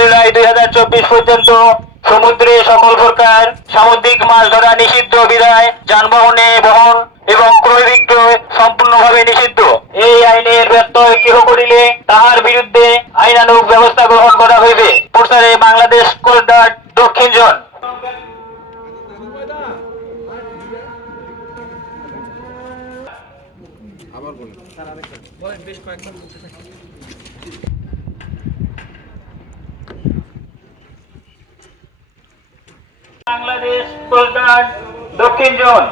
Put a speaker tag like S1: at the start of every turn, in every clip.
S1: জুলাই দুই হাজার চব্বিশ পর্যন্ত সমুদ্রে সকল প্রকার সামুদ্রিক মাছ ধরা নিষিদ্ধ বিধায় যানবাহনে বহন এবং ক্রয় বিক্রয় সম্পূর্ণভাবে নিষিদ্ধ। এই আইনের ব্যত্যয় কেহ করিলে? তাহার বিরুদ্ধে আইনানুগ ব্যবস্থা গ্রহণ করা হইবে। প্রচারে বাংলাদেশ কোস্টগার্ড দক্ষিণ জন।
S2: আবার বলেন।
S1: বাংলাদেশ কোস্টগার্ড দক্ষিণ জোন।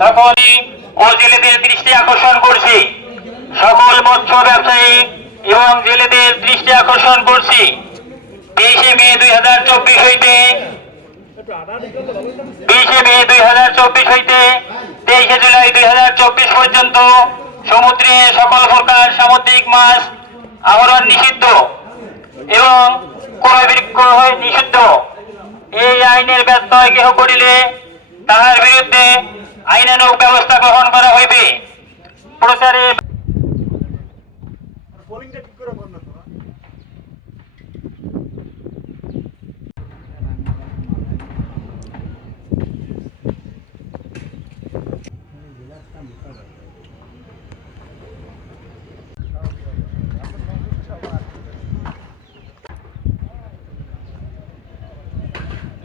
S1: সকলে ও জেলেদের দৃষ্টি আকর্ষণ করছি। সকল মৎস্য ব্যবসায়ী এবং জেলেদের দৃষ্টি আকর্ষণ করছি। তেইশে মে দুই হাজার চব্বিশ হইতে তেইশে মে দুই হাজার চব্বিশ হইতে তেইশে জুলাই দুই হাজার চব্বিশ পর্যন্ত সমুদ্রে সকল প্রকার সামুদ্রিক মাছ আহরণ নিষিদ্ধ এবং ক্রয় বিক্রয় নিষিদ্ধ। এই আইনের ব্যত্যয় কেহ করিলে তাহার বিরুদ্ধে আইনানুগ ব্যবস্থা গ্রহণ করা হইবে। প্রচারে
S2: সমুদ্রে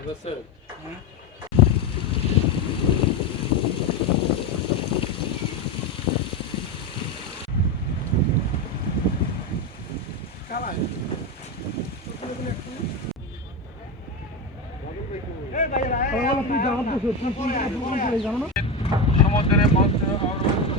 S2: মৎস্য আহরণ সমুদ্রে মৎস্য